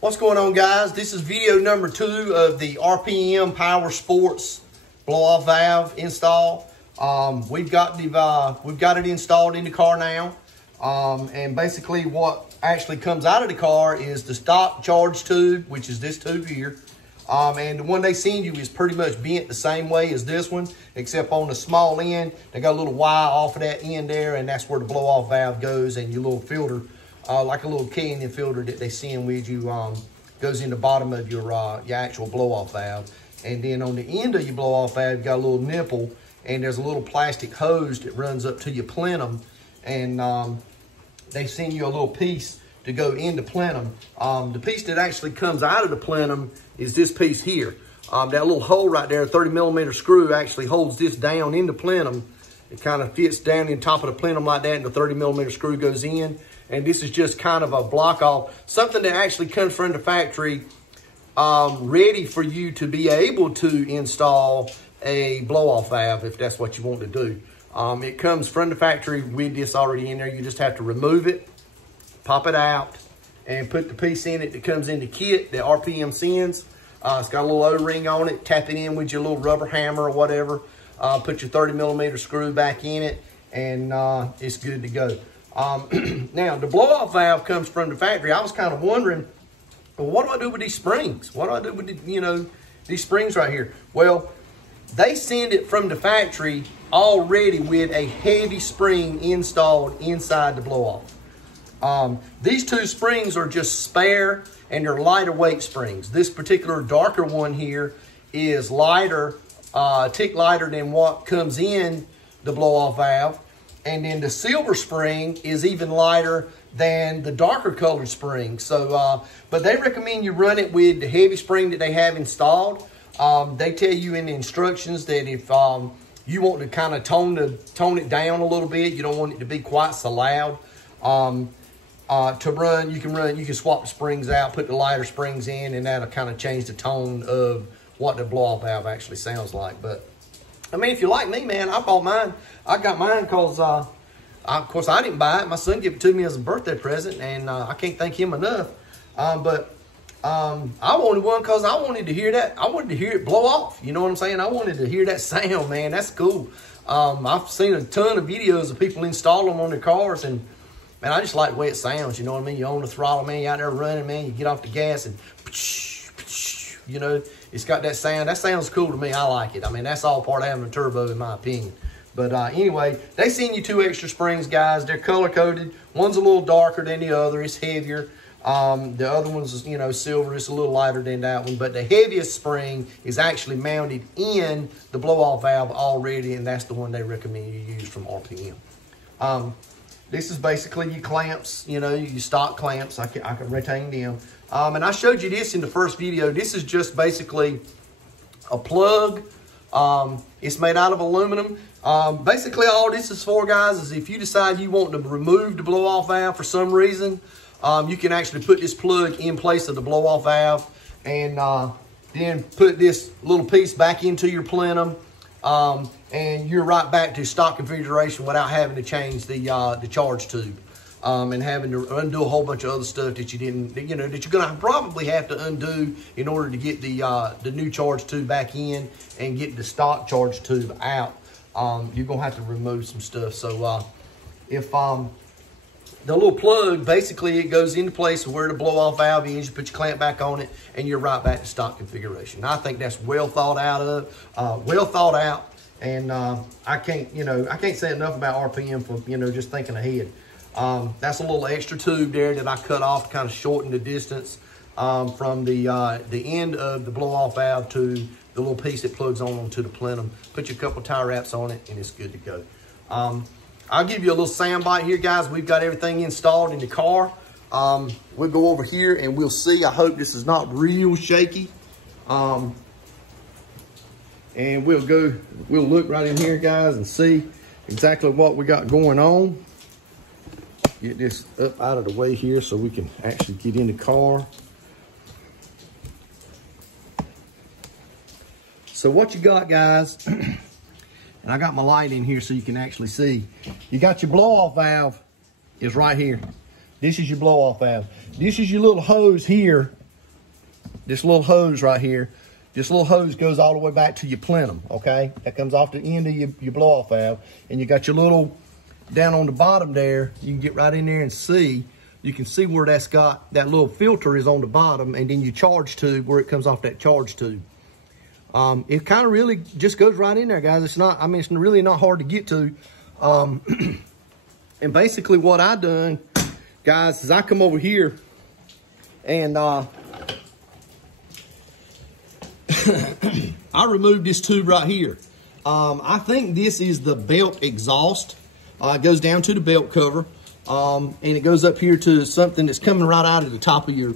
What's going on, guys? This is video number 2 of the RPM Powersports blow-off valve install. We've got it installed in the car now, and basically what actually comes out of the car is the stock charge tube, which is this tube here. And the one they send you is pretty much bent the same way as this one, except on the small end, they got a little wire off of that end there, and that's where the blow-off valve goes, and your little filter, like a little Canyon filter that they send with you, goes in the bottom of your actual blow-off valve. And then on the end of your blow-off valve, you got a little nipple, and there's a little plastic hose that runs up to your plenum, and they send you a little piece to go into plenum. The piece that actually comes out of the plenum is this piece here. That little hole right there, a 30mm screw, actually holds this down in the plenum. It kind of fits down in top of the plenum like that, and the 30mm screw goes in. And this is just kind of a block off, something that actually comes from the factory, ready for you to be able to install a blow-off valve if that's what you want to do. It comes from the factory with this already in there. You just have to remove it, pop it out, and put the piece in it that comes in the kit that RPM sends. It's got a little O-ring on it. Tap it in with your little rubber hammer or whatever. Put your 30mm screw back in it, and it's good to go. Now, the blow-off valve comes from the factory. I was kind of wondering, well, what do I do with these springs? What do I do with these springs right here? Well, they send it from the factory already with a heavy spring installed inside the blow-off. These two springs are just spare, and they're lighter weight springs. This particular darker one here is lighter, a tick lighter than what comes in the blow-off valve. And then the silver spring is even lighter than the darker colored spring. So, but they recommend you run it with the heavy spring that they have installed. They tell you in the instructions that if you want to kind of tone it down a little bit, you don't want it to be quite so loud. To run, you can swap the springs out, put the lighter springs in, and that'll kind of change the tone of what the blow-off valve actually sounds like. But I mean, if you're like me, man, I bought mine. I got mine because, of course, I didn't buy it. My son gave it to me as a birthday present, and I can't thank him enough. I wanted one because I wanted to hear that. I wanted to hear it blow off. You know what I'm saying? I wanted to hear that sound, man. That's cool. I've seen a ton of videos of people install them on their cars, and man, I just like the way it sounds. You know what I mean? You own the throttle, man. You out there running, man. You get off the gas, and you know, it's got that sound. That sounds cool to me. I like it. I mean, that's all part of having a turbo, in my opinion. But anyway, they send you 2 extra springs, guys. They're color-coded. One's a little darker than the other. It's heavier. The other one's, you know, silver. It's a little lighter than that one. But the heaviest spring is actually mounted in the blow-off valve already, and that's the one they recommend you use from RPM. This is basically your clamps, you know, your stock clamps. I can retain them. And I showed you this in the first video. This is just basically a plug. It's made out of aluminum. Basically all this is for, guys, is if you decide you want to remove the blow-off valve for some reason, you can actually put this plug in place of the blow-off valve, and then put this little piece back into your plenum. And you're right back to stock configuration without having to change the charge tube, and having to undo a whole bunch of other stuff that you didn't, that you're gonna probably have to undo in order to get the new charge tube back in and get the stock charge tube out. You're gonna have to remove some stuff. So if the little plug, basically it goes into place where the blow-off valve is, you put your clamp back on it, and you're right back to stock configuration. I think that's well thought out. And I can't say enough about RPM for, just thinking ahead. That's a little extra tube there that I cut off to kind of shorten the distance from the end of the blow-off valve to the little piece that plugs onto the plenum. Put your couple tire wraps on it, and it's good to go. I'll give you a little sound bite here, guys. We've got everything installed in the car. We'll go over here and we'll see. I hope this is not real shaky. And we'll look right in here, guys, and see exactly what we got going on. Get this up out of the way here so we can actually get in the car. So what you got, guys, and I got my light in here so you can actually see. You got your blow-off valve is right here. This is your blow-off valve. This is your little hose here this little hose right here, this little hose goes all the way back to your plenum, okay? That comes off the end of your blow-off valve. And you got your little, down on the bottom there, you can get right in there and see. You can see where that's got, that little filter is on the bottom, and then your charge tube, where it comes off that charge tube. It kind of really just goes right in there, guys. It's not, I mean, it's really not hard to get to. And basically what I done, guys, is I come over here and I removed this tube right here. I think this is the belt exhaust. It goes down to the belt cover, and it goes up here to something that's coming right out of the top of your,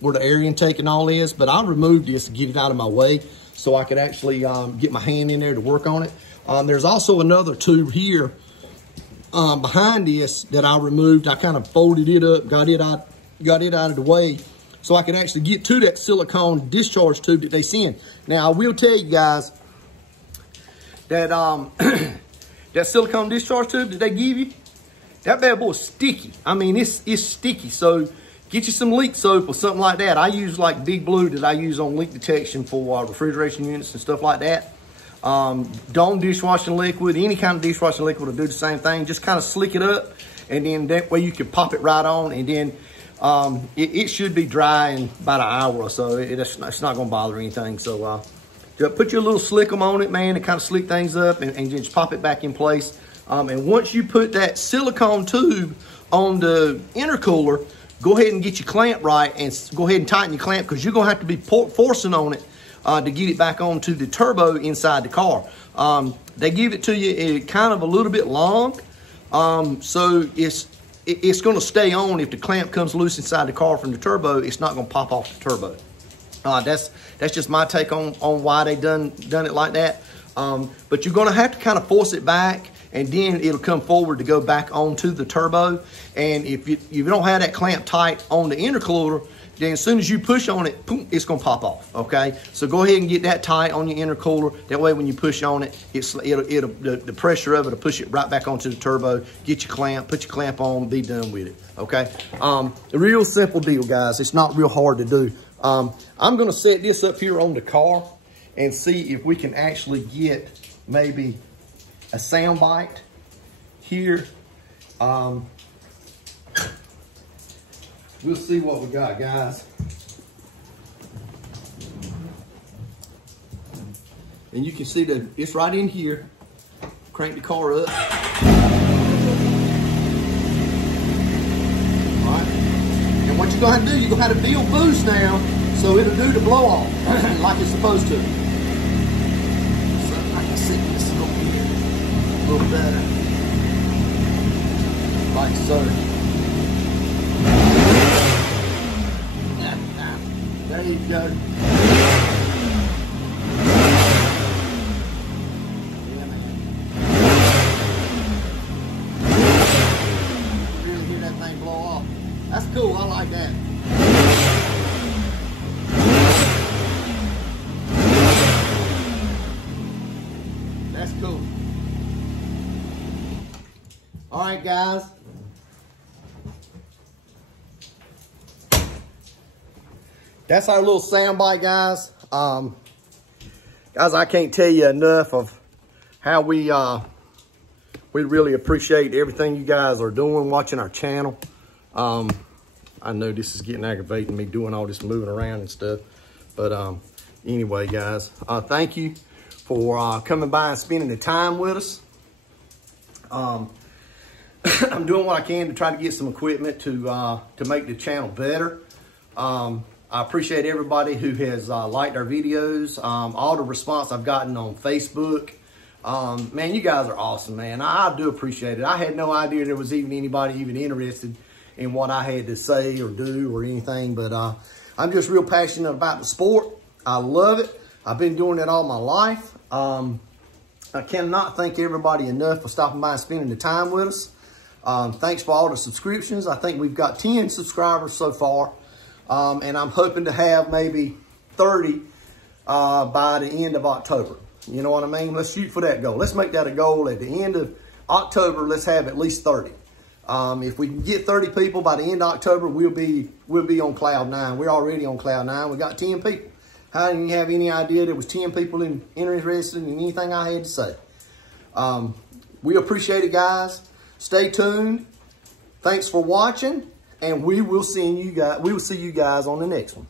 where the air intake and all is. But I removed this to get it out of my way so I could actually get my hand in there to work on it. There's also another tube here behind this that I removed. I kind of folded it up, got it out of the way, so I can actually get to that silicone discharge tube that they send. Now, I will tell you guys that that silicone discharge tube that they give you, that bad boy is sticky. I mean, it's sticky. So get you some leak soap or something like that. I use like Big Blue that I use on leak detection for refrigeration units and stuff like that. Dawn dishwashing liquid, any kind of dishwashing liquid will do the same thing. Just kind of slick it up, and then that way you can pop it right on, and then it should be dry in about an hour or so. It's not going to bother anything. So just put your little slickum on it, man, and kind of slick things up, and just pop it back in place. And once you put that silicone tube on the intercooler, go ahead and get your clamp right, and go ahead and tighten your clamp, because you're going to have to be forcing on it to get it back onto the turbo inside the car. They give it to you kind of a little bit long, so it's going to stay on. If the clamp comes loose inside the car from the turbo, it's not going to pop off the turbo. That's just my take on why they done it like that. But you're going to have to kind of force it back, and then it'll come forward to go back onto the turbo. And if you don't have that clamp tight on the intercooler, then as soon as you push on it, boom, it's going to pop off, okay? So go ahead and get that tight on your intercooler. That way when you push on it, the pressure of it will push it right back onto the turbo. Get your clamp, put your clamp on, be done with it, okay? A real simple deal, guys. It's not real hard to do. I'm going to set this up here on the car and see if we can actually get maybe a sound bite here. We'll see what we got, guys. And you can see that it's right in here. Crank the car up. All right. And what you're going to do, you're going to have to build boost now, so it'll do the blow off like it's supposed to. So I can see this over here a little better. Like so. There you go. Yeah, man. You can really hear that thing blow off. That's cool. I like that. That's cool. All right, guys. That's our little soundbite, guys. Guys, I can't tell you enough of how we really appreciate everything you guys are doing, watching our channel. I know this is getting aggravating, me doing all this moving around and stuff. But anyway, guys, thank you for coming by and spending the time with us. I'm doing what I can to try to get some equipment to make the channel better. I appreciate everybody who has liked our videos, all the response I've gotten on Facebook. Man, you guys are awesome, man. I do appreciate it. I had no idea there was even anybody even interested in what I had to say or do or anything, but I'm just real passionate about the sport. I love it. I've been doing it all my life. I cannot thank everybody enough for stopping by and spending the time with us. Thanks for all the subscriptions. I think we've got 10 subscribers so far. And I'm hoping to have maybe 30 by the end of October. You know what I mean? Let's shoot for that goal. Let's make that a goal at the end of October. Let's have at least 30. If we can get 30 people by the end of October, we'll be on cloud 9. We're already on cloud 9. We got 10 people. How didn't you have any idea there was 10 people interested in anything I had to say? We appreciate it, guys. Stay tuned. Thanks for watching, and we will see you guys on the next one.